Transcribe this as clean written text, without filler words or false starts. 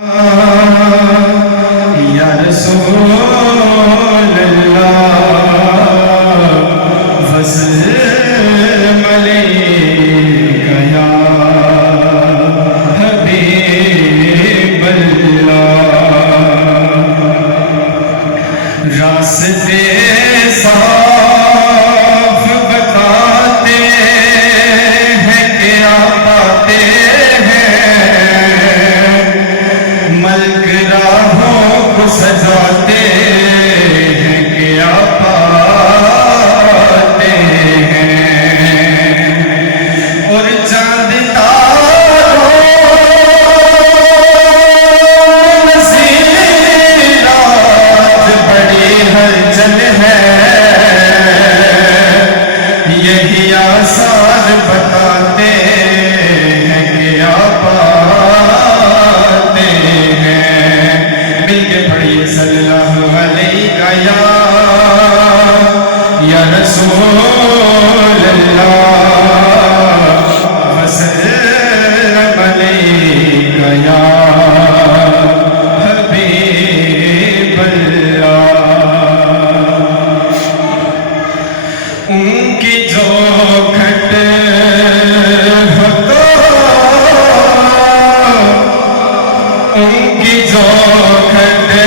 یا رسول اللہ وسلم علیک یا حبیب اللہ راستے صاف بتاتے ہیں کہ آپ آتے سجاتے ہیں کہ آپ آتے ہیں اور چاند تاروں نصیرات بڑی ہلچل ہے یہی آثار بتاتے ہیں کہ آپ آتے ہیں مل کے پڑھیے صلی اللہ علیہ یا رسول اللہ وسلم علیک یا حبیب اللہ ان کی جو کھٹ ان کی جو کھٹ